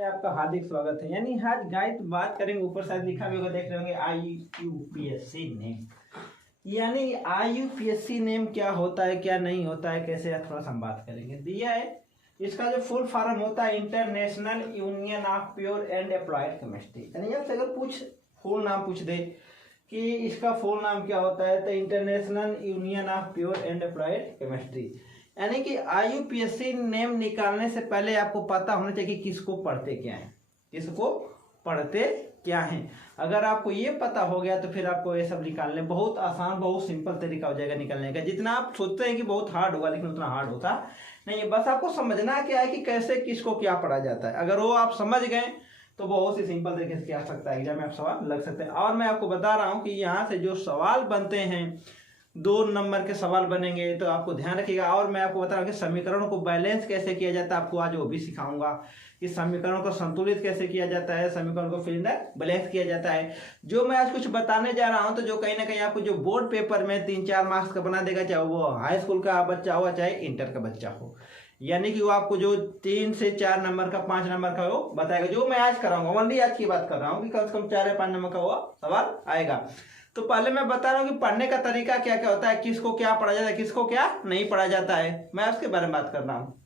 में आपका हार्दिक स्वागत है। यानी आज गाइस बात करेंगे, ऊपर साइड लिखा भी होगा, देख रहे होंगे IUPSC नेम। यानी IUPSC नेम क्या होता है, क्या नहीं होता है, कैसे है, थोड़ा सा हम बात करेंगे। दिया है इसका जो फुल फॉर्म होता है international union of pure and applied chemistry. यानी आपसे अगर फुल नाम पूछ दे कि इसका फुल नाम क्या होता है, तो international union of pure and applied chemistry. यानी कि IUPSC नेम निकालने से पहले आपको पता होना चाहिए कि किसको पढ़ते क्या है, किसको पढ़ते क्या है। अगर आपको ये पता हो गया तो फिर आपको ये सब निकालने बहुत आसान, बहुत सिंपल तरीका हो जाएगा निकालने का। जितना आप सोचते हैं कि बहुत हार्ड होगा, लेकिन उतना हार्ड होता नहीं है। बस आपको समझना क्या है कि कैसे किसको क्या पढ़ा जाता है। अगर वो आप समझ गए तो बहुत ही सिंपल तरीके से क्या सकता है, एग्जाम में आप सवाल लग सकते हैं। और मैं आपको बता रहा हूँ कि यहाँ से जो सवाल बनते हैं 2 नंबर के सवाल बनेंगे, तो आपको ध्यान रखिएगा। और मैं आपको बता रहा हूँ कि समीकरणों को बैलेंस कैसे किया जाता है, आपको आज वो भी सिखाऊंगा कि समीकरणों को संतुलित कैसे किया जाता है, समीकरणों को फिर बैलेंस किया जाता है। जो मैं आज कुछ बताने जा रहा हूँ तो जो कहीं ना कहीं आपको जो बोर्ड पेपर में 3-4 मार्क्स का बना देगा, चाहे वो हाई स्कूल का बच्चा हो चाहे इंटर का बच्चा हो। यानी कि वो आपको जो 3 से 4 नंबर का, 5 नंबर का वो बताएगा। जो मैं आज कराऊंगा, ओनली आज की बात कर रहा हूँ कि कम से कम 4 या 5 नंबर का वो सवाल आएगा। तो पहले मैं बता रहा हूँ कि पढ़ने का तरीका क्या क्या होता है, किसको क्या पढ़ा जाता है, किसको क्या नहीं पढ़ा जाता है, मैं उसके बारे में बात कर रहा हूँ।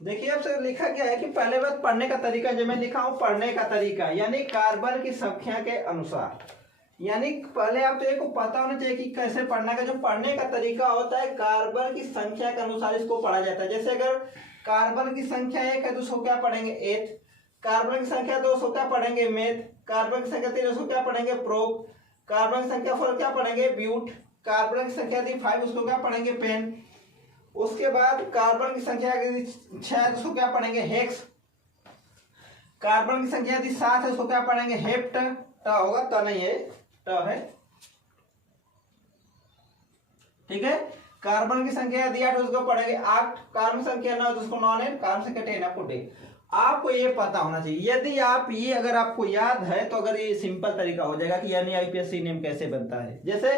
देखिए आपसे लिखा गया है कि पहले बात पढ़ने का तरीका, जो मैं लिखा हूँ पढ़ने का तरीका, यानी कार्बन की संख्या के अनुसार। यानी पहले आप तो एक को पता होना चाहिए कि कैसे पढ़ना का। जो पढ़ने का तरीका होता है कार्बन की संख्या के अनुसार इसको पढ़ा जाता है। जैसे अगर कार्बन की संख्या 1 है तो उसको क्या पढ़ेंगे, एथ। कार्बन की संख्या 2 उसको क्या पढ़ेंगे, मेथ। कार्बन की संख्या 3 उसको क्या पढ़ेंगे, प्रोप। कार्बन की संख्या 4 क्या पढ़ेंगे, ब्यूट। कार्बन की संख्या 5 उसको क्या पढ़ेंगे, पेन। उसके बाद कार्बन की संख्या 6 उसको क्या पढ़ेंगे, हेक्स। कार्बन की संख्या 7 है उसको क्या पढ़ेंगे, हेप्ट। ट होगा, त नहीं है, ट है, ठीक है। कार्बन की संख्या 8 उसको पढ़ेंगे आक्ट। कार्बन संख्या 9 तो उसको नॉन है। कार्बन संख्या 10 आपको डे। आपको ये पता होना चाहिए। यदि आप ये अगर आपको याद है तो अगर ये सिंपल तरीका हो जाएगा कि यानी IUPSC नेम कैसे बनता है। जैसे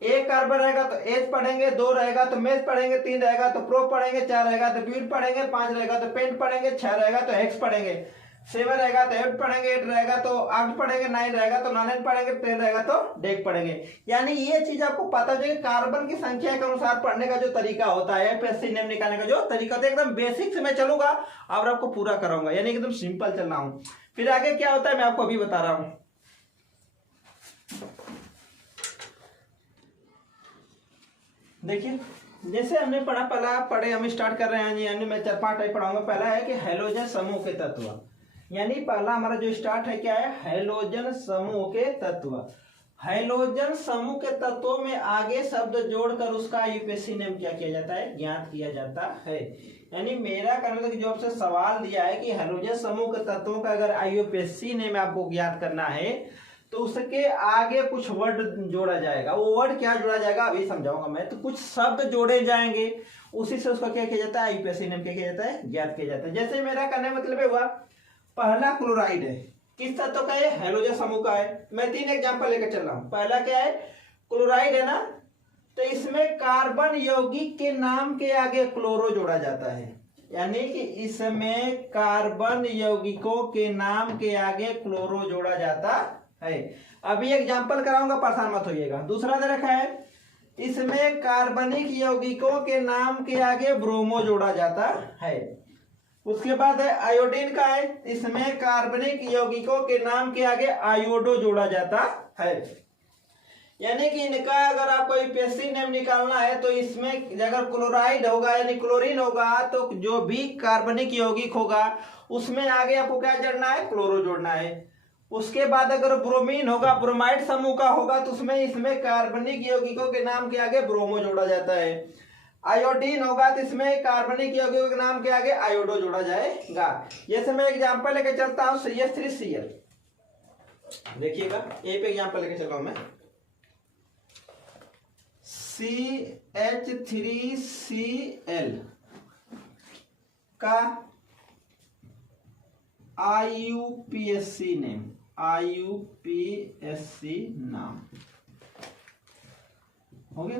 1 कार्बन रहेगा तो एच पढ़ेंगे, 2 रहेगा तो मेथ पढ़ेंगे, 3 रहेगा तो प्रोप पढ़ेंगे, 4 रहेगा तो ब्यूट पढ़ेंगे, 5 रहेगा तो पेंट पढ़ेंगे, 6 रहेगा तो हेक्स पढ़ेंगे, 7 रहेगा तो हेप्ट पढ़ेंगे, 8 रहेगा तो आक्ट पढ़ेंगे, 9 रहेगा तो नॉन पढ़ेंगे, 10 रहेगा तो डेक पढ़ेंगे। यानी ये चीज आपको पता चाहिए। कार्बन की संख्या के अनुसार पढ़ने का जो तरीका होता है, IUPSC नेम निकालने का जो तरीका होता है, एकदम बेसिक से मैं चलूंगा और आपको पूरा कराऊंगा। यानी एकदम सिंपल चल रहा हूं। फिर आगे क्या होता है मैं आपको अभी बता रहा हूं। देखिए जैसे हमने पढ़ा, पहला पढ़े हम स्टार्ट कर रहे हैं। यानी मैं 4-5 टाइप पढ़ाऊंगा। पहला है कि हैलोजन समूह के तत्व। यानी पहला हमारा जो स्टार्ट है क्या है, हैलोजन समूह के तत्व। हैलोजन समूह के तत्वों में आगे शब्द जोड़कर उसका IUPSC नेम क्या किया जाता है, ज्ञात किया जाता है। यानी मेरा कहना था कि जो आपसे सवाल दिया है कि हैलोजन समूह के तत्वों का अगर IUPSC नेम आपको ज्ञात करना है तो उसके आगे कुछ वर्ड जोड़ा जाएगा। वो वर्ड क्या जोड़ा जाएगा अभी समझाऊंगा मैं। तो कुछ शब्द जोड़े जाएंगे, उसी से उसका क्या किया जाता है, IUPSC नेम क्या किया जाता है, ज्ञात किया जाता है। जैसे मेरा कहने मतलब हुआ, पहला क्लोराइड है, किस तत्व का है, हैलोजन समूह का है। मैं 3 एग्जांपल लेकर चल रहा हूं। पहला क्या है, क्लोराइड है ना, तो इसमें कार्बन यौगिक के नाम के आगे क्लोरो जोड़ा जाता है। यानी कि इसमें कार्बन यौगिकों के नाम के आगे क्लोरो जोड़ा जाता है। अभी एग्जांपल कराऊंगा, परेशान मत होइएगा। दूसरा दे रखा है, इसमें कार्बनिक यौगिकों के नाम के आगे ब्रोमो जोड़ा जाता है। उसके बाद है आयोडीन का है, इसमें कार्बनिक यौगिकों के नाम के आगे आयोडो जोड़ा जाता है। यानी कि इनका अगर आपको IUPSC नेम निकालना है तो इसमें अगर क्लोराइड होगा यानी क्लोरीन होगा तो जो भी कार्बनिक यौगिक होगा उसमें आगे आपको क्या जोड़ना है, क्लोरो जोड़ना है। उसके बाद अगर ब्रोमीन होगा, ब्रोमाइड समूह का होगा तो उसमें इसमें कार्बनिक यौगिकों के नाम के आगे ब्रोमो जोड़ा जाता है। आयोडीन होगा तो इसमें कार्बनिक यौगिकों के नाम के आगे आयोडो जोड़ा जाएगा। जैसे मैं एग्जांपल लेके चलता हूं, CH3Cl। देखिएगा ए पे एग्जांपल लेके चल रहा हूं मैं। CH3Cl का IUPSC नेम, IUPSC नाम हो गया।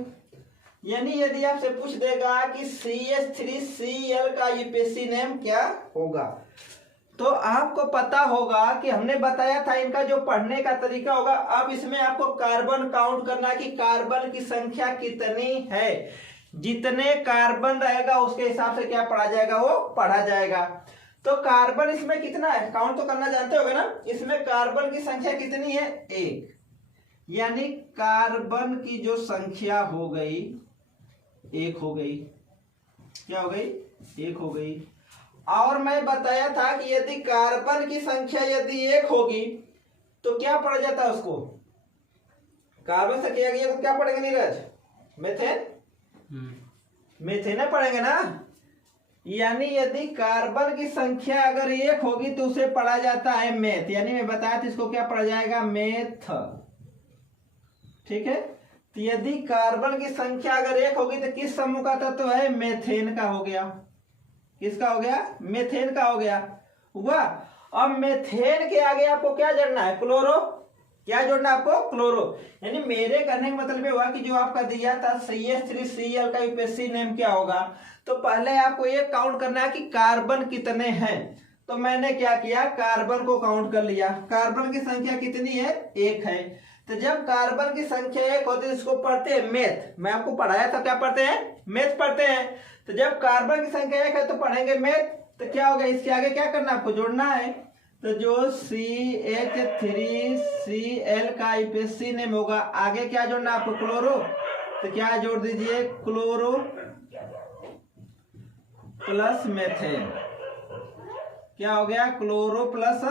यानी यदि आपसे पूछ देगा कि CH3Cl का यूपीएससी नेम क्या होगा, तो आपको पता होगा कि हमने बताया था इनका जो पढ़ने का तरीका होगा। अब इसमें आपको कार्बन काउंट करना कि कार्बन की संख्या कितनी है, जितने कार्बन रहेगा उसके हिसाब से क्या पढ़ा जाएगा, वो पढ़ा जाएगा। तो कार्बन इसमें कितना है, काउंट तो करना जानते होगे ना। इसमें कार्बन की संख्या कितनी है, 1, यानी कार्बन की जो संख्या हो गई 1 हो गई। क्या हो गई, 1 हो गई। और मैं बताया था कि यदि कार्बन की संख्या यदि 1 होगी तो क्या पढ़ा जाता है उसको, कार्बन से किया गया तो क्या पढ़ेंगे नीरज, मेथेन, मेथेन पढ़ेंगे ना। यानी यदि कार्बन की संख्या अगर 1 होगी तो उसे पढ़ा जाता है मेथ, यानी मैं बताया था इसको क्या पढ़ा जाएगा, मेथ। ठीक है, तो यदि कार्बन की संख्या अगर 1 होगी तो किस समूह का तत्व है, मेथेन का हो गया। किसका हो गया, मेथेन का हो गया हुआ। अब मेथेन के आगे आपको क्या जोड़ना है, क्लोरो। क्या जोड़ना है आपको, क्लोरो। यानी मेरे कहने का मतलब ये हुआ कि जो आपका दिया था CH3Cl का यूपीएससी नेम क्या होगा, तो पहले आपको ये काउंट करना है कि कार्बन कितने हैं। तो मैंने क्या किया, कार्बन को काउंट कर लिया। कार्बन की संख्या कितनी है, 1 है। तो जब कार्बन की संख्या 1 होती है इसको पढ़ते हैं मेथ। मैं आपको पढ़ाया था क्या पढ़ते हैं, मेथ पढ़ते हैं। तो जब कार्बन की संख्या 1 है तो पढ़ेंगे मेथ। तो क्या होगा, इसके आगे क्या करना आपको, जोड़ना है। तो जो CH3Cl का यूपीएससी नेम होगा, आगे क्या जोड़ना आपको, क्लोरो। तो क्या जोड़ दीजिए, क्लोरो प्लस मेथेन। क्या हो गया, क्लोरो प्लस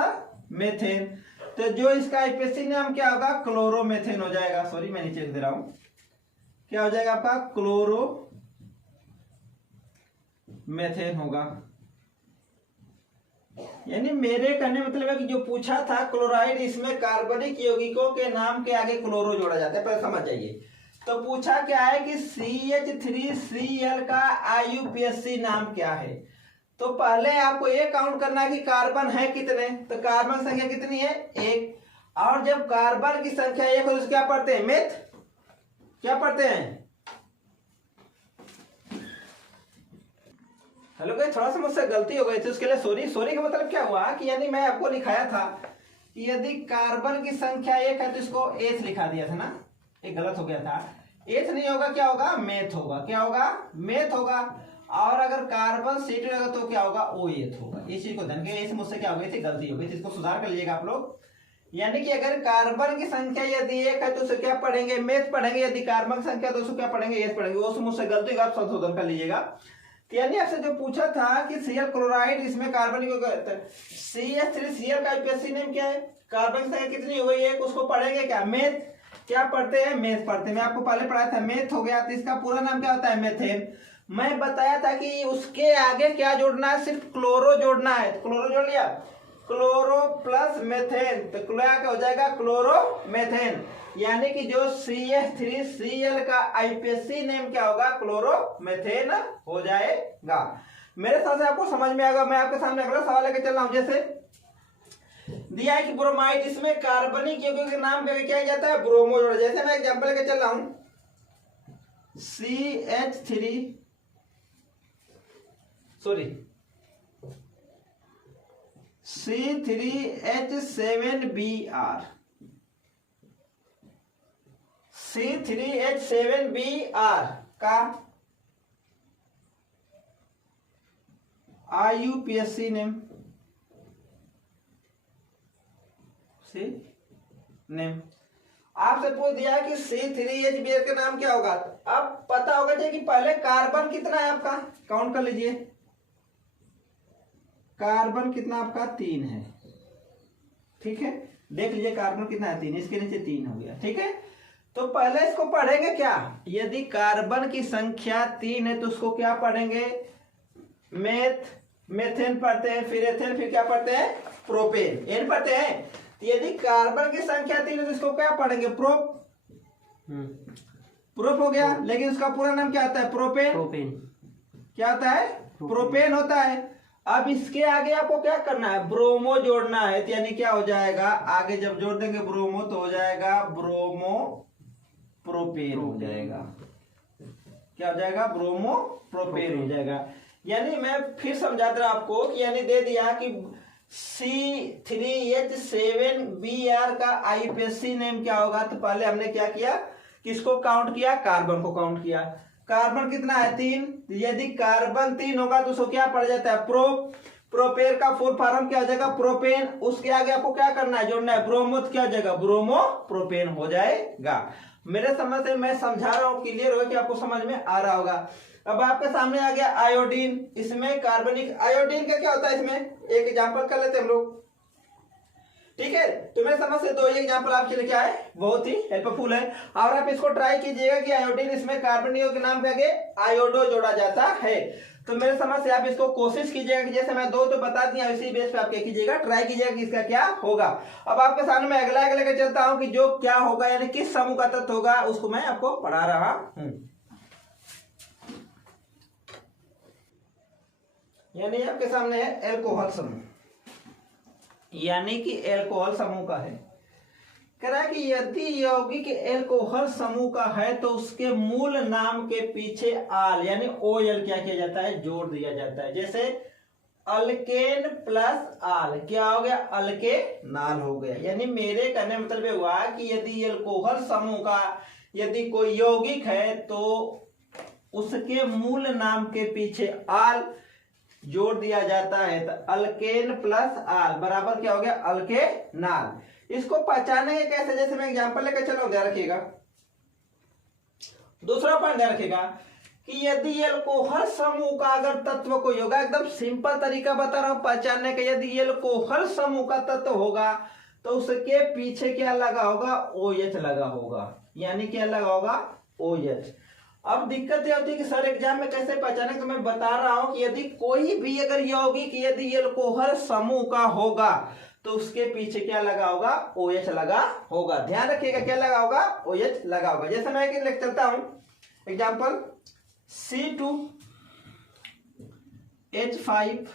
मेथेन। तो जो इसका यूपीएससी नेम क्या होगा, क्लोरोमेथेन हो जाएगा। सॉरी मैं नीचे दे रहा हूं, क्या हो जाएगा आपका, क्लोरोमेथेन होगा। यानी मेरे कहने मतलब है कि जो पूछा था क्लोराइड, इसमें कार्बनिक यौगिकों के नाम के आगे क्लोरो जोड़ा जाता है, पहले समझ जाइए। तो पूछा क्या है कि CH3Cl का IUPAC नाम क्या है। तो पहले आपको ये काउंट करना है कि कार्बन है कितने। तो कार्बन संख्या कितनी है, 1। और जब कार्बन की संख्या 1 हो तो क्या पढ़ते हैं, मेथ। क्या पढ़ते हैं, हेलो गाइस, थोड़ा सा मुझसे गलती हो गई थी, उसके लिए सॉरी। सॉरी का मतलब क्या हुआ कि यानी मैं आपको लिखाया था कि यदि कार्बन की संख्या 1 है तो इसको एथ लिखा दिया था ना, एक गलत हो गया था। एथ नहीं होगा, क्या होगा, मेथ होगा। क्या होगा, मेथ होगा। और अगर कार्बन C2 रहेगा तो क्या होगा, OH होगा। इस चीज को ध्यान के, इस मुझसे क्या हो गई थी, गलती हो गई थी, इसको सुधार कर लीजिएगा आप लोग। यानी कि अगर कार्बन की संख्या यदि 1 है तो उसे क्या पढ़ेंगे, मेथ पढ़ेंगे। यदि कार्बन की संख्या तो उसको क्या पढ़ेंगे, एथ पढ़ेंगे। वो मुझसे गलती होगा, आप संशोधन कर लीजिएगा। यानी आपसे जो पूछा था कि Cl क्लोराइड, इसमें कार्बन CH3Cl का यूपीएससी नेम क्या है, कार्बन की संख्या कितनी हो गई है, उसको पढ़ेंगे क्या, मेथ। क्या पढ़ते हैं, मेथ पढ़ते हैं। मैं आपको पहले पढ़ाया था, मेथ हो गया। तो इसका पूरा नाम क्या होता है, मेथेन। मैं बताया था कि उसके आगे क्या जोड़ना है, सिर्फ क्लोरो जोड़ना है। तो क्लोरो जोड़ लिया, क्लोरो प्लस मेथेन, तो क्या हो जाएगा, क्लोरोमेथेन। यानी कि जो CH3Cl का आईपीएससी नेम क्या होगा, क्लोरोमेथेन हो जाएगा। मेरे साथ से आपको समझ में आएगा। मैं आपके सामने अगला सवाल लेकर चल रहा हूं। जैसे दिया है कि ब्रोमाइड, इसमें कार्बनिक यौगिक के नाम क्या किया जाता है, ब्रोमो जोड़ा। जैसे मैं एग्जांपल लेकर चल रहा हूं, C3H7Br, C3H7Br का IUPAC नेम, आपसे पूछ दिया कि C3H का नाम क्या होगा। अब पता होगा कि पहले कार्बन कितना है आपका, काउंट कर लीजिए। कार्बन कितना आपका, 3 है। ठीक है, देख लीजिए कार्बन कितना है, 3। इसके नीचे 3 हो गया। ठीक है, तो पहले इसको पढ़ेंगे क्या, यदि कार्बन की संख्या 3 है तो उसको क्या पढ़ेंगे, मेथेन पढ़ते हैं, फिर एथेन, फिर क्या पढ़ते हैं, प्रोपेन, एन पढ़ते हैं। यदि कार्बन की संख्या 3 है तो इसको क्या पढ़ेंगे, प्रोप हो गया। लेकिन उसका पूरा नाम क्या आता है, प्रोपेन। क्या आता है, प्रोपेन होता है। अब इसके आगे आपको क्या करना है, ब्रोमो जोड़ना है। तो यानी क्या हो जाएगा, आगे जब जोड़ देंगे ब्रोमो तो हो जाएगा ब्रोमो प्रोपेन हो जाएगा। क्या हो जाएगा, ब्रोमो प्रोपेन हो जाएगा। यानी मैं फिर समझा दे रहा आपको कि यानी दे दिया कि C3H7Br का आईयूपीएसी नेम क्या होगा। तो पहले हमने क्या किया, किसको काउंट किया, कार्बन को काउंट किया। कार्बन कितना है, 3। यदि कार्बन 3 होगा तो उसको क्या पड़ जाता है, प्रोपेन का फुल फॉर्म क्या हो जाएगा, प्रोपेन। उसके आगे आपको क्या करना है, जोड़ना है ब्रोमो, तो क्या हो जाएगा, ब्रोमो प्रोपेन हो जाएगा। मेरे समझ से मैं समझा रहा हूं, क्लियर हो कि आपको समझ में आ रहा होगा। अब आपके सामने आ गया आयोडीन, इसमें कार्बनिक आयोडीन का क्या होता है, इसमें एक एग्जांपल कर लेते हैं हम लोग, ठीक है। तो मेरे समझ से 2 एग्जांपल आपके लिए क्या है, बहुत ही हेल्पफुल है। और आप इसको ट्राई कीजिएगा कि आयोडीन, इसमें कार्बनिक के नाम के आगे आयोडो जोड़ा जाता है। तो मेरे समझ से आप इसको कोशिश कीजिएगा कि जैसे मैं 2 तो बता दिया, इसी बेस पे आप क्या कीजिएगा, ट्राई कीजिएगा कि इसका क्या होगा। अब आपके सामने मैं अगला लेकर चलता हूं कि जो क्या होगा, यानी किस समूह का तत्व होगा, उसको मैं आपको पढ़ा रहा हूं। यानी आपके सामने है एल्कोहल समूह, यानी कि एल्कोहल समूह का है। कह रहा है कि यदि यौगिक एल्कोहल समूह का है तो उसके मूल नाम के पीछे आल यानी OL क्या किया जाता है, जोड़ दिया जाता है। जैसे अल्केन प्लस आल क्या हो गया, अल्केनाल हो गया। यानी मेरे कहने मतलब हुआ कि यदि एल्कोहल समूह का यदि कोई यौगिक है तो उसके मूल नाम के पीछे आल जोड़ दिया जाता है। तो अल्केन प्लस आल बराबर क्या हो गया, अल्केनाल। इसको पहचानेंगे कैसे, जैसे मैं एग्जांपल लेकर चलो, ध्यान रखिएगा। दूसरा पॉइंट ध्यान रखिएगा कि यदि एल्कोहल समूह का अगर तत्व कोई होगा, एकदम सिंपल तरीका बता रहा हूं पहचानने का, यदि एल्कोहल समूह का तत्व होगा तो उसके पीछे क्या लगा होगा, OH लगा होगा। यानी क्या लगा होगा, OH। अब दिक्कत यह होती है कि सर एग्जाम में कैसे पहचाने, तो मैं बता रहा हूं कि यदि कोई भी अगर यौगिक यदि एल्कोहल समूह का होगा तो उसके पीछे क्या लगा होगा, OH लगा होगा। ध्यान रखिएगा क्या लगा होगा, OH लगा होगा। जैसे मैं एक लिख चलता हूं एग्जांपल, C2H5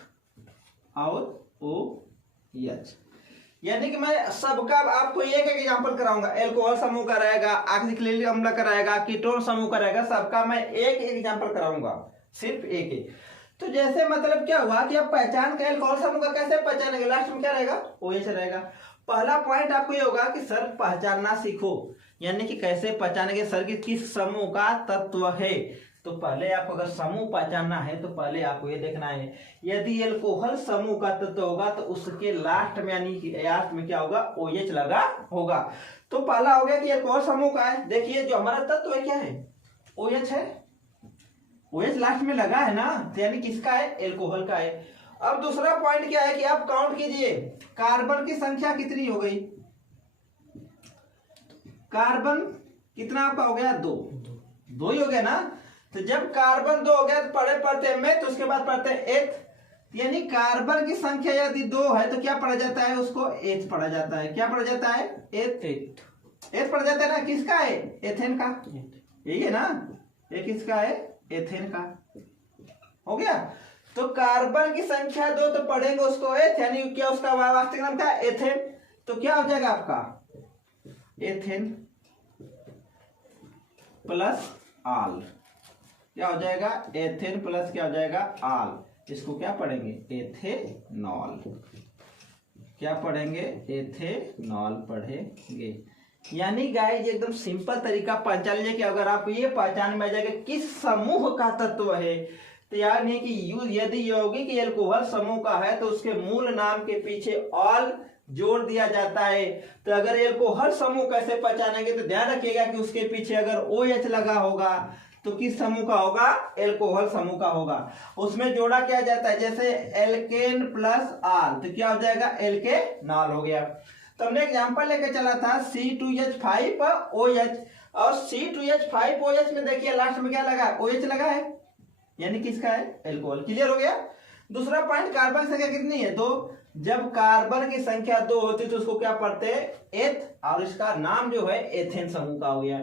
और OH। यानी कि मैं सबका आपको एक एक एग्जांपल कराऊंगा। एल्कोहल समूह का रहेगा, ऑक्सीक्रिलिक अम्ल का रहेगा, कीटोन समूह का रहेगा, सबका मैं एक एक एग्जांपल कराऊंगा, सिर्फ एक एक। तो जैसे मतलब क्या हुआ कि आप पहचान के एल्कोहल समूह का कैसे पहचानेंगे, लास्ट में क्या रहेगा, OH रहेगा। पहला पॉइंट आपको ये होगा कि सर पहचानना सीखो, यानी कि कैसे पहचानेंगे सर कि किस समूह का तत्व है। तो पहले आपको अगर समूह पहचानना है तो पहले आपको ये देखना है, यदि एल्कोहल समूह का तत्व होगा तो उसके लास्ट में यानी कि लास्ट में क्या होगा, OH लगा होगा। तो पहला हो गया कि एल्कोहल समूह का है। देखिए जो हमारा तत्व है क्या है, OH है, OH लास्ट में लगा है ना, तो यानी किसका है, एल्कोहल का है। अब दूसरा पॉइंट क्या है कि आप काउंट कीजिए कार्बन की संख्या कितनी हो गई, कार्बन कितना आपका हो गया, 2 ही हो गया ना। तो जब कार्बन 2 हो गया तो पढ़े पढ़ते हैं मेथ, उसके बाद पढ़ते हैं एथ। यानी कार्बन की संख्या यदि 2 है तो क्या पढ़ा जाता है, उसको एथ पढ़ा जाता है। क्या पढ़ा जाता है, एथ पढ़ा जाता है ना। किसका है, एथेन का, यही है ना, ये किसका है, एथेन का। हो गया। तो कार्बन की संख्या 2 तो पढ़ेंगे उसको एथ, यानी क्या उसका वास्तविक नाम क्या है, एथेन। तो क्या हो जाएगा आपका, एथेन प्लस आल, क्या हो जाएगा, एथेन प्लस क्या हो जाएगा, आल। इसको क्या पढ़ेंगे, एथेनॉल। क्या पढ़ेंगे, एथेनॉल पढ़ेंगे। यानी गाइस एकदम सिंपल तरीका पहचान लीजिए कि अगर आप ये पहचान में आ जाएगा किस समूह का तत्व है, तो यानी कि यदि यौगिक एल्कोहल समूह का है तो उसके मूल नाम के पीछे ऑल जोड़ दिया जाता है। तो अगर एल्कोहल समूह कैसे पहचानेंगे, तो ध्यान रखिएगा कि उसके पीछे अगर OH लगा होगा तो किस समूह का होगा, एल्कोहल समूह का होगा। उसमें जोड़ा क्या जाता है, जैसे एल्केन प्लस आल, तो क्या हो जाएगा, एल्केनॉल हो गया। तो हमने एग्जांपल लेके चला था C2H5OH, और C2H5OH में देखिए लास्ट में क्या लगा, OH लगा है, यानी किसका है, एल्कोहल। क्लियर हो गया। दूसरा पॉइंट, कार्बन संख्या कितनी है, 2। जब कार्बन की संख्या 2 होती तो उसको क्या पढ़ते हैं, एथ, और इसका नाम जो है एथेन समूह का हो गया।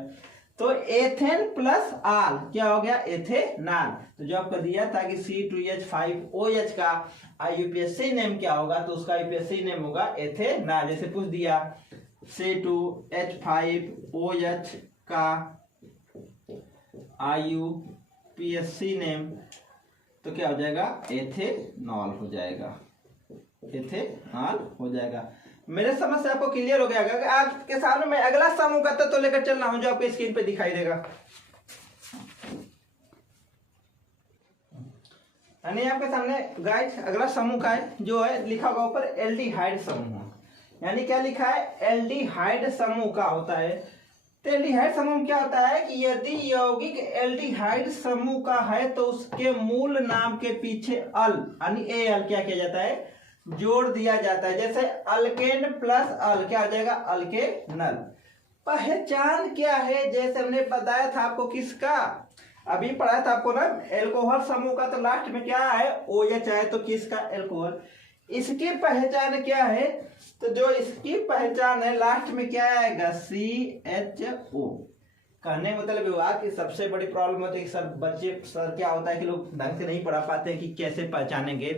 तो एथेन प्लस आल क्या हो गया, एथेनॉल। तो जो आपको दिया था कि C2H5OH का आईयूपीएसी नेम क्या होगा, तो उसका आईयूपीएसी नेम होगा एथेनॉल। जैसे पूछ दिया C2H5OH का आईयूपीएसी PSC नेम, तो क्या हो जाएगा, एथेनॉल हो जाएगा, एथेनॉल हो जाएगा। मेरे समझ से आपको क्लियर हो गया। अगर आपके सामने मैं अगला समूह का तत्व लेकर चल रहा हूं जो आपके स्क्रीन पे दिखाई देगा, यानी आपके सामने गाइस अगला समूह का है जो है लिखा होगा ऊपर एल्डिहाइड समूह। यानी क्या लिखा है, एल्डिहाइड समूह का होता है। तो एल्डिहाइड समूह क्या होता है कि यदि यौगिक एल्डिहाइड समूह का है तो उसके मूल नाम के पीछे अल यानी एल क्या किया जाता है, जोड़ दिया जाता है। जैसे अल्केन प्लस अल क्या हो जाएगा, अल्केनल। पहचान क्या है, जैसे हमने बताया था आपको किसका, अभी पढ़ाया था आपको ना एल्कोहल समूह का, तो लास्ट में क्या है, OH है, तो किसका, एल्कोहल। इसकी पहचान क्या है, तो जो इसकी पहचान है लास्ट में क्या आएगा, CHO। कहने का मतलब हुआ कि सबसे बड़ी प्रॉब्लम होती है कि सर क्या होता है कि लोग ढंग से नहीं पढ़ा पाते हैं कि कैसे पहचानेंगे।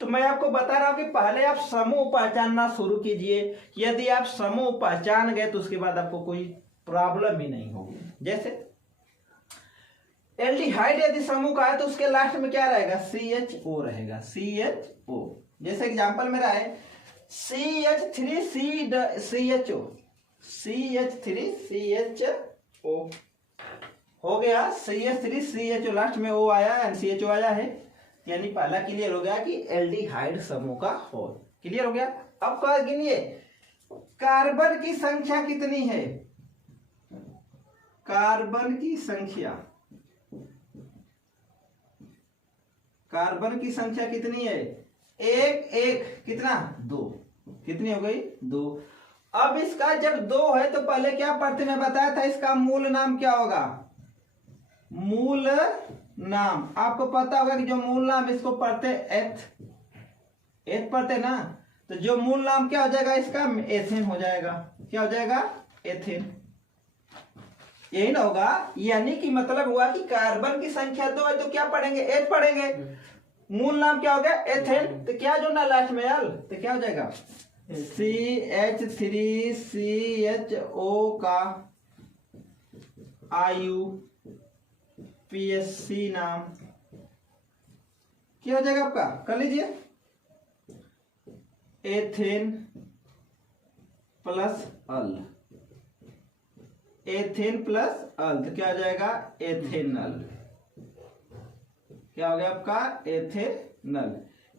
तो मैं आपको बता रहा हूं कि पहले आप समूह पहचानना शुरू कीजिए। यदि आप समूह पहचान गए तो उसके बाद आपको कोई प्रॉब्लम ही नहीं होगी। जैसे एल्डिहाइड यदि समूह का है तो उसके लास्ट में क्या रहेगा, CHO रहेगा, CHO। जैसे एग्जांपल मेरा है CH3CHO, CH3CHO हो गया, CH3CHO लास्ट में O आया एंड CHO आया है, यानी पहला क्लियर हो गया कि एल्डिहाइड समूह का हो। क्लियर हो गया। अब क्या गिनिए, कार्बन की संख्या कितनी है, कार्बन की संख्या, कार्बन की संख्या कितनी है, एक कितना, 2। कितनी हो गई, 2। अब इसका जब 2 है तो पहले क्या पढ़ते, मैं बताया था इसका मूल नाम क्या होगा, मूल नाम। आपको पता होगा कि जो मूल नाम इसको पढ़ते एथ पढ़ते ना, तो जो मूल नाम क्या हो जाएगा इसका, एथेन हो जाएगा। क्या हो जाएगा, एथेन। यही ना होगा, यानी कि मतलब हुआ कि कार्बन की संख्या 2 है तो क्या पढ़ेंगे, एथ पढ़ेंगे। मूल नाम क्या हो गया, एथेन, तो क्या जोड़ना लास्ट में यार, तो क्या हो जाएगा, CH3CHO का IUPAC नाम क्या हो जाएगा आपका, कर लीजिए, एथेन प्लस अल, एथेन प्लस अल, तो क्या हो जाएगा, एथेनल। क्या हो गया आपका, एथेनल।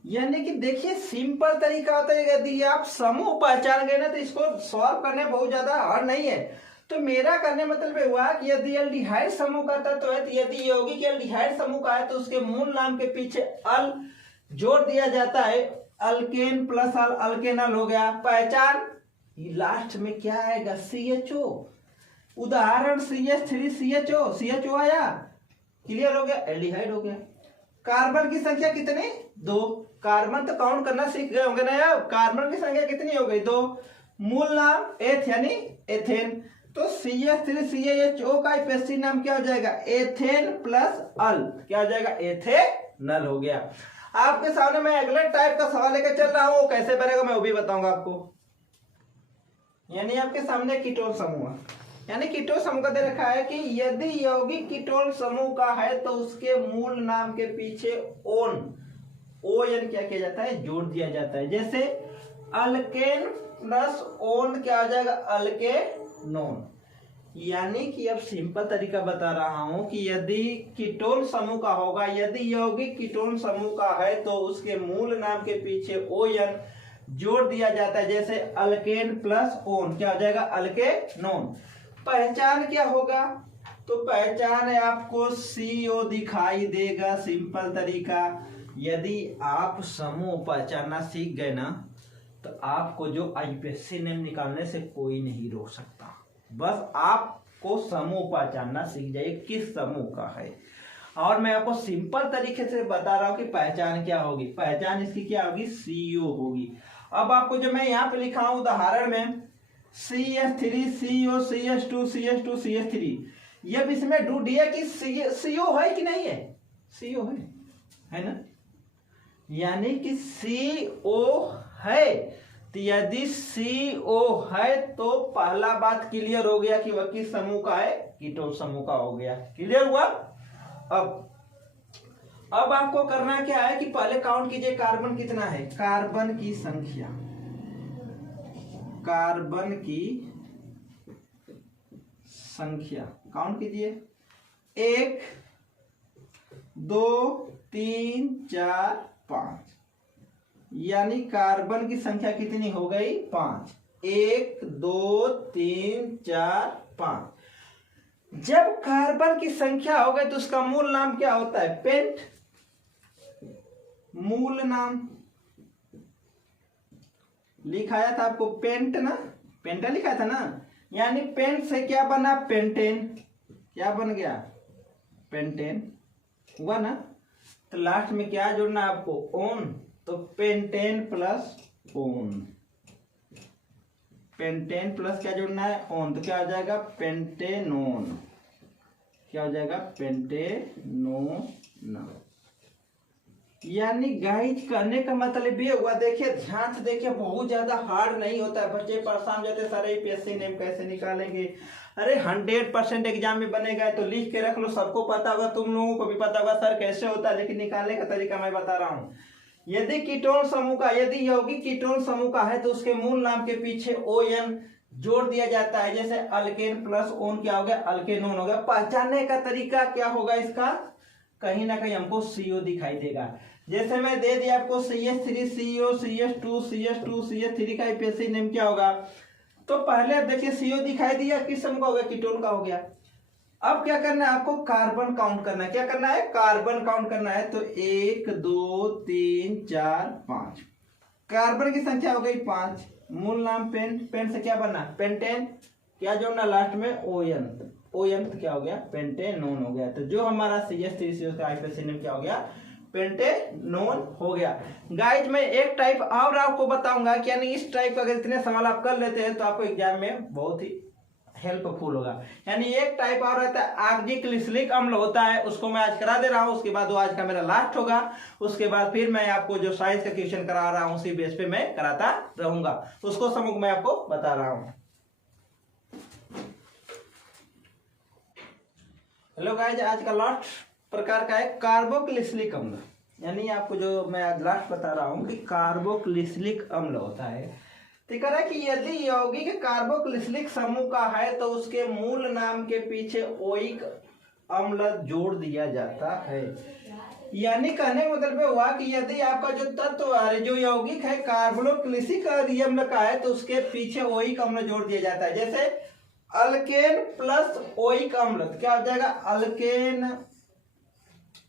यानी कि देखिए सिंपल तरीका होता है, यदि आप समूह पहचान गए ना तो इसको सॉल्व करने बहुत ज्यादा हार्ड नहीं है। तो मेरा करने मतलब हुआ कि यदि एल्डिहाइड समूह का तत्व है, तो यदि यौगिक एल्डिहाइड समूह का है तो उसके मूल नाम के पीछे अल जोड़ दिया जाता है, अल्केन प्लस अल, अल्केनल हो गया। पहचान लास्ट में क्या आएगा, CHO। उदाहरण CH3CHO, CHO आया, क्लियर हो गया, एल्डिहाइड हो गया। कार्बन की संख्या कितनी, 2। कार्बन तो काउंट करना सीख गए होंगे ना यार, कार्बन की संख्या कितनी हो गई, 2। मूल नाम एथ यानी एथेन, तो CH3CHO का IUPAC नाम क्या हो जाएगा, एथेन प्लस अल, क्या हो जाएगा, एथेनल हो गया। आपके सामने मैं अगले टाइप का सवाल लेकर चल रहा हूं, वो कैसे बनेगा मैं वो भी बताऊंगा आपको। यानी आपके सामने कीटोन समूह, यानी कीटोन समूह का दे रखा है कि यदि यौगिक कीटोन समूह का है तो उसके मूल नाम के पीछे ओन, ओ यानी क्या किया जाता है, जोड़ दिया जाता है। जैसे अल्केन प्लस ओन क्या हो जाएगा, अल्केनोन। यानी कि अब सिंपल तरीका बता रहा हूं कि यदि कीटोन समूह का होगा, यदि यौगिक कीटोन समूह का है तो उसके मूल नाम के पीछे ON जोड़ दिया जाता है। जैसे अल्केन प्लस ओन क्या हो जाएगा, अल्केनोन। पहचान क्या होगा, तो पहचान है आपको CO दिखाई देगा। सिंपल तरीका, यदि आप समूह पहचानना सीख गए ना तो आपको जो IUPAC नेम निकालने से कोई नहीं रोक सकता। बस आपको समूह पहचानना सीख जाइए किस समूह का है। और मैं आपको सिंपल तरीके से बता रहा हूं कि पहचान क्या होगी, पहचान इसकी क्या होगी, CO होगी। अब आपको जो मैं यहाँ पे लिखा हूं उदाहरण में CH3 CO CH2 CH2 CH3, ये भी इसमें ढूंढ दिया कि CO है कि नहीं है, CO है ना, यानी कि CO है। तो यदि CO है तो पहला बात क्लियर हो गया कि वह किस समूह का है, कीटोन समूह का हो गया। क्लियर हुआ। अब अब आपको करना क्या है कि पहले काउंट कीजिए कार्बन कितना है, कार्बन की संख्या, कार्बन की संख्या काउंट कीजिए, 1 2 3 4 5, यानी कार्बन की संख्या कितनी हो गई 5, 1 2 3 4 5। जब कार्बन की संख्या हो गई तो उसका मूल नाम क्या होता है, पेंट, मूल नाम लिखाया था आपको पेंट ना, पेंटा लिखा था ना, यानी पेंट से क्या बना पेंटेन, क्या बन गया पेंटेन हुआ ना। तो लास्ट में क्या जोड़ना आपको ओन, तो pentane plus own, pentane plus क्या जोड़ना है ओन, तो क्या हो जाएगा पेंटेनोन, क्या हो जाएगा पेंटेनोन। यानी गाइज करने का मतलब ये हुआ, देखिए ध्यान से देखिए, बहुत ज्यादा हार्ड नहीं होता है। बच्चे परेशान जाते सर यूपीएससी नेम कैसे निकालेंगे, अरे 100% एग्जाम में बनेगा तो लिख के रख लो, सबको पता होगा, तुम लोगों को भी पता होगा सर कैसे होता है, लेकिन निकालने का तरीका मैं बता रहा हूँ। यदि कीटोन समूह का, यदि यौगिक कीटोन समूह का है तो उसके मूल नाम के पीछे ON जोड़ दिया जाता है। जैसे अल्केन प्लस ओन क्या हो गया अल्केनोन हो गया। पहचानने का तरीका क्या होगा इसका, कहीं ना कहीं हमको CO दिखाई देगा। जैसे मैं दे दिया आपको CH3 CO CH2 CH2 CH3 का यूपीएससी नेम क्या होगा, तो पहले देखिए CO दिखाई दिया, किस समूह का हो गया कीटोन का हो गया। अब क्या करना है आपको कार्बन काउंट करना है, क्या करना है कार्बन काउंट करना है। तो 1 2 3 4 5, कार्बन की संख्या हो गई 5, मूल नाम पेंट, पेंट से क्या बनना पेंटेन, क्या जोड़ना लास्ट में ON, ON तो क्या हो गया पेंटेनोन हो गया। तो जो हमारा CH3CO का यूपीएससी नेम क्या हो गया पेंटेनोन हो गया। गाइज मैं एक टाइप और आपको बताऊंगा कि यानी इस टाइप का अगर इतने सवाल आप कर लेते हैं तो आपको एग्जाम में बहुत ही हेल्पफुल होगा। यानी एक टाइप और रहता है ऑक्जेक्लिसिलिक अम्ल होता है, उसको मैं आज करा दे रहा हूं, उसके बाद वो आज का मेरा लास्ट होगा। उसके बाद फिर मैं आपको जो साइंस का क्वेश्चन करा रहा हूं उसी बेस पे मैं कराता रहूंगा, उसको समूह मैं आपको बता रहा हूं। हेलो गाइज, आज का लास्ट प्रकार का है कार्बोक्सिलिक अम्ल, यानी आपको जो मैं आज लास्ट बता रहा हूं कि कार्बोक्सिलिक अम्ल होता है। तो कह रहा है कि यदि यौगिक कार्बोक्सिलिक समूह का है तो उसके मूल नाम के पीछे ओइक अम्ल जोड़ दिया जाता है। यानी कहने का मतलब हुआ कि यदि आपका जो तत्व है जो यौगिक है कार्बोक्सिलिक अम्ल का है तो उसके पीछे ओइक अम्ल जोड़ दिया जाता है। जैसे अल्केन प्लस ओइक अम्ल, तो क्या हो जाएगा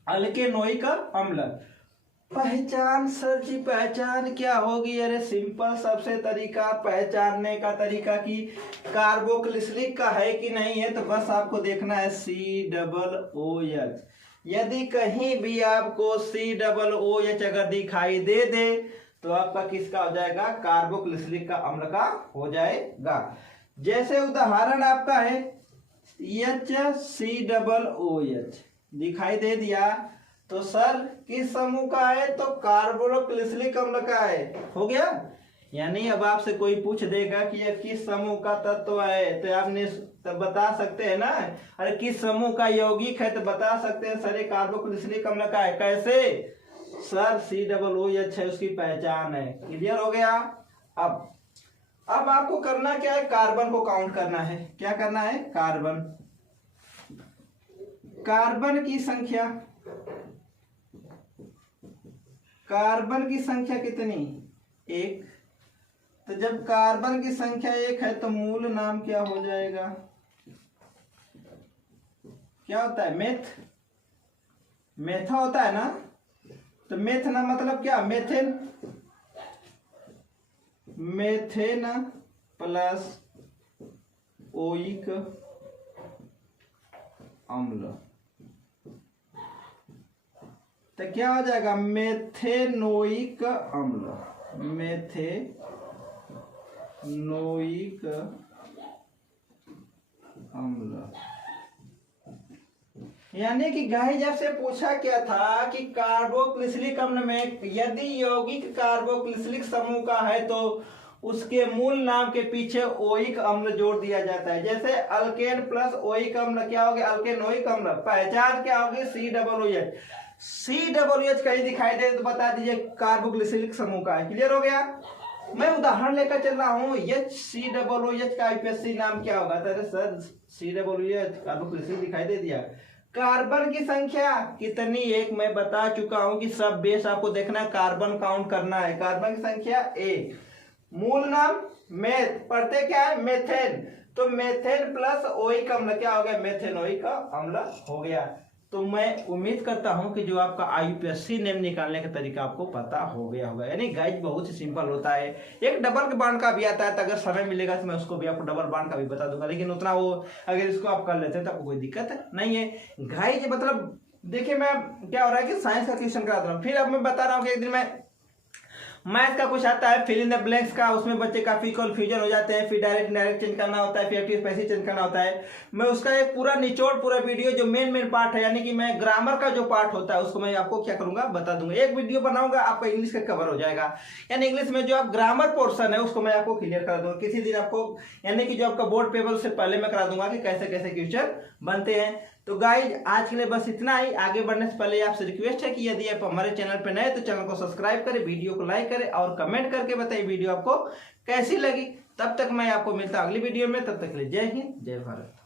अल्केनोइक अम्ल। पहचान सर जी, पहचान क्या होगी, अरे सिंपल सबसे तरीका पहचानने का तरीका कि कार्बोक्सिलिक का है कि नहीं है, तो बस आपको देखना है COOH। यदि कहीं भी आपको COOH अगर दिखाई दे दे तो आपका किसका हो जाएगा कार्बोक्सिलिक का अम्ल का हो जाएगा। जैसे उदाहरण आपका है HCOOH दिखाई दे दिया तो सर किस समूह का है, तो कार्बोक्सिलिक अम्ल का है, हो गया। यानी अब आपसे कोई पूछ देगा कि यह किस समूह का तत्व है तो आपने तो बता सकते हैं ना, अरे किस समूह का यौगिक है तो बता सकते हैं सर ये कार्बोक्सिलिक अम्ल का है। कैसे सर COOH है, उसकी पहचान है। क्लियर हो गया। अब आपको करना क्या है, कार्बन को काउंट करना है। क्या करना है, कार्बन की संख्या, कार्बन की संख्या कितनी 1, तो जब कार्बन की संख्या 1 है तो मूल नाम क्या हो जाएगा, क्या होता है मेथा होता है ना। तो मेथना मतलब क्या मेथेन प्लस ओइक अम्ल, तो क्या हो जाएगा मेथेनोइक अम्ल, मेथेनोइक अम्ल। यानी कि गाइस आपसे पूछा क्या था कि कार्बोक्सिलिक अम्ल में यदि यौगिक कार्बोक्सिलिक समूह का है तो उसके मूल नाम के पीछे ओइक अम्ल जोड़ दिया जाता है। जैसे अल्केन प्लस ओइक अम्ल क्या हो गया अल्केनोइक अम्ल। पहचान क्या होगी COOH। COOH कहीं दिखाई दे तो बता दीजिए कार्बोक्सिलिक समूह का है। क्लियर हो गया। मैं उदाहरण लेकर चल रहा हूँ। HCOOH का IUPAC नाम क्या होगा? तो सर COOH कार्बोक्सिलिक दिखाई दे दिया। कार्बन की संख्या कितनी? एक। मैं बता चुका हूं कि सब बेस आपको देखना है, कार्बन काउंट करना है। कार्बन की संख्या 1। मूल नाम मेथ, पढ़ते क्या है? मेथेन। तो मेथेन प्लस ओइक अम्ल क्या हो गया? मेथेनोइक अम्ल हो गया। तो मैं उम्मीद करता हूं कि जो आपका IUPAC नेम निकालने का तरीका आपको पता हो गया होगा। यानी गाइज बहुत ही सिंपल होता है। एक डबल बांड का भी आता है, तो अगर समय मिलेगा तो मैं उसको भी आपको डबल बांड का भी बता दूंगा, लेकिन उतना वो अगर इसको आप कर लेते हैं तो आपको कोई दिक्कत नहीं है। गाइज मतलब देखिए मैं क्या हो रहा है कि साइंस का क्वेश्चन करा रहा हूँ। फिर अब मैं बता रहा हूँ कि एक दिन मैं मैथ का कुछ आता है, फिल इन द ब्लैंक्स का, उसमें बच्चे काफी कंफ्यूजन हो जाते हैं। फिर डायरेक्ट चेंज करना होता है, फिर एक्टिव पैसिव चेंज करना होता है। मैं उसका एक पूरा निचोड़ पूरा वीडियो जो मेन पार्ट है, यानी कि मैं ग्रामर का जो पार्ट होता है उसको मैं आपको क्या करूंगा बता दूंगा। एक वीडियो बनाऊंगा, आपका इंग्लिश का कवर हो जाएगा। यानी इंग्लिश में जो आप ग्रामर पोर्शन है उसको मैं आपको क्लियर करा दूंगा किसी दिन आपको, यानी कि जो आपका बोर्ड पेपर उससे पहले मैं करा दूंगा कि कैसे कैसे क्वेश्चन बनते हैं। तो गाइज आज के लिए बस इतना ही। आगे बढ़ने से पहले आपसे रिक्वेस्ट है कि यदि आप हमारे चैनल पर नए तो चैनल को सब्सक्राइब करें, वीडियो को लाइक करें और कमेंट करके बताइए वीडियो आपको कैसी लगी। तब तक मैं आपको मिलता अगली वीडियो में, तब तक के लिए जय हिंद जय भारत।